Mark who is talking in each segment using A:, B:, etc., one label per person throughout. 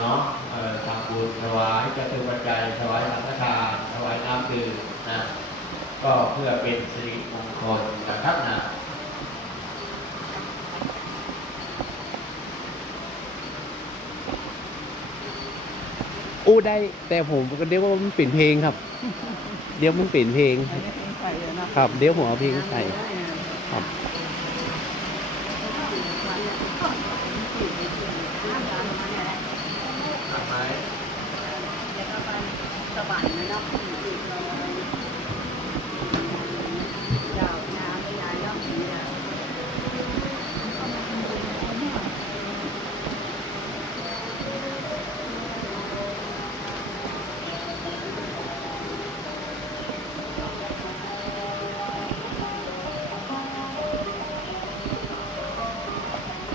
A: เนาะเอ่อทำบุญถวายจตุปัจจัยถวายสังฆทานถวายน้ำดื่มนะก็เพื่อเป็นสิริมงคลนะครับนะ
B: อู้ได้แต่ผมก็เดี๋ยวว่ามันเปลี่ยนเพลงครับ เดี๋ยวมันเปลี่ยนเพลง
C: อันนี้เป็นไข่เลยเนาะ
B: ครับ เดี๋ยวผมเอาเพลงใส่ ครับ
A: ทำไม
C: สวรรค์นะเนาะยาวน้ำไม่ยายย่อมเนี่ย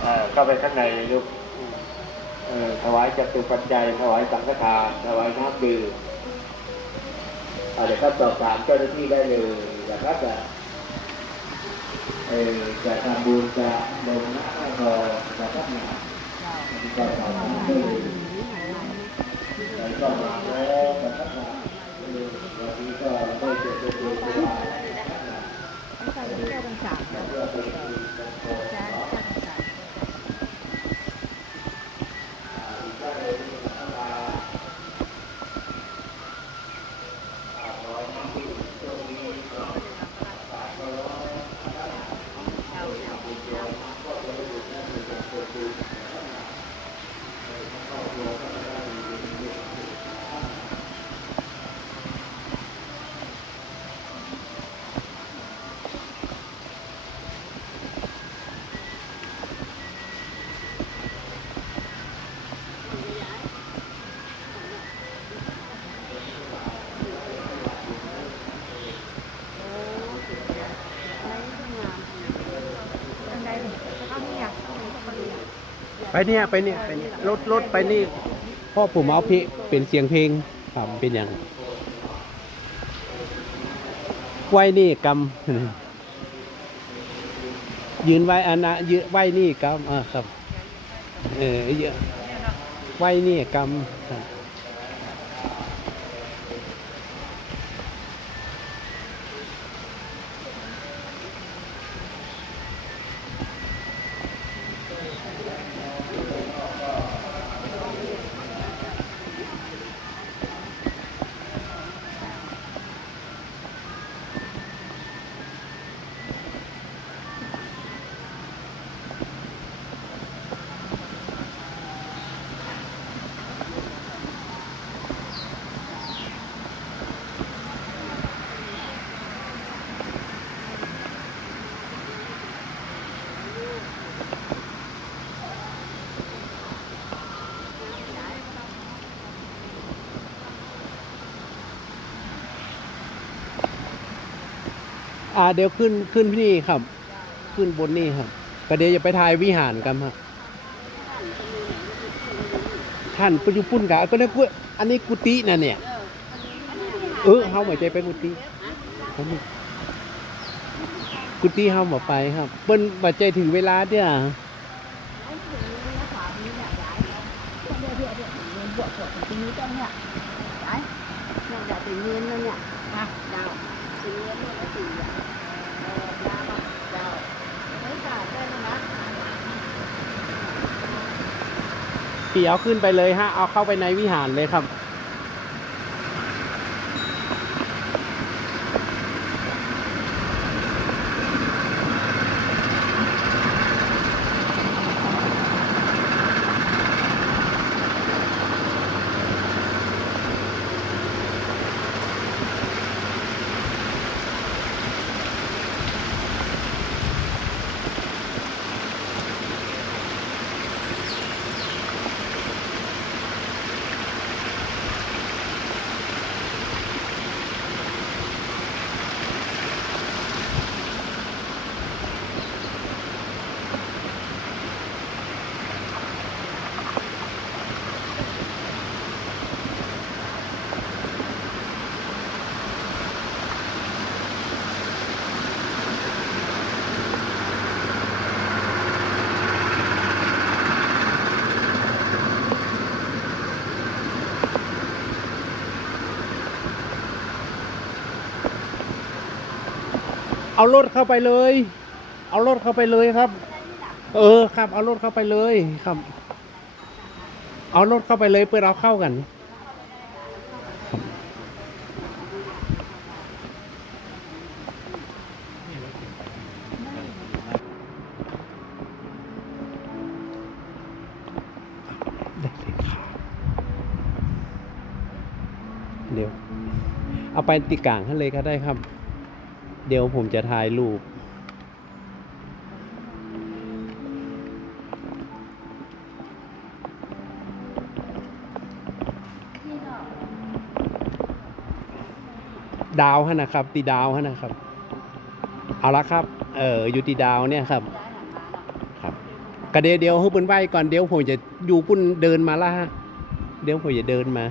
A: เอ่อเข้าไปข้างในลูกเอ่อถวายจตุปัจจัยถวายสังฆทานถวายน้ำดื่ม อ่าเดี๋ยวครับสอบถามเจ้าหน้าที่ได้เลยนะครับจะเออจะทำบุญจะลงหน้าทองนะครับเนี่ยมีการสอบถามได้เลยแล้วก็มาแล้วนะครับน ไปเนี่
B: ยไปเนี่ยไปเนี่ยรถรถไปนี่พ่อผมเอาเพลงเป็นเสียงเพลงครับเป็นอย่างไว้นี่กำยืนไว้อันนะยืนไว้นี่กำอ่าครับ เออเยอะไว้นี่กำครับ อ่าเดี๋ยวขึ้นขึ้นนี่ครับ ขึ้นบนนี่ครับก็เดี๋ยวจะไปถ่ายวิหารกันครับท่านปัจจุบันกะก็ได้กุอันนี้กุฏินะเนี่ย เออเฮาหมายใจไปกุฏิกุฏิเฮาหมาไปครับเปิ้นบัดใจถึงเวลาเด้อ
C: ทีนี้ต้องเนี่ยไอ้เนี่ยจะตีเงินแล้วเนี่ยนะดาวตีเงินแล้วตีอ่ยาวอะดาว ขี่
B: เอาขึ้นไปเลยฮะ เอาเข้าไปในวิหารเลยครับ เอารถเข้าไปเลย เอารถเข้าไปเลยครับ เออครับ เอารถเข้าไปเลยครับ เอารถเข้าไปเลยเพื่อเราเข้ากันได้เลยค่ะเดี๋ยว เอาไปติกลางให้เลยก็ได้ครับ เดี๋ยวผมจะถ่ายรูป ดาวฮะนะครับ ตีดาวฮะนะครับ เอาละครับ เอออยู่ตีดาวเนี่ยครับ ครับก็เดี๋ยวเดี๋ยวให้เปิ้นไหวก่อนเดี๋ยวผมจะอยู่ปุ้นเดินมาละฮะ เดี๋ยวผมจะเดินมา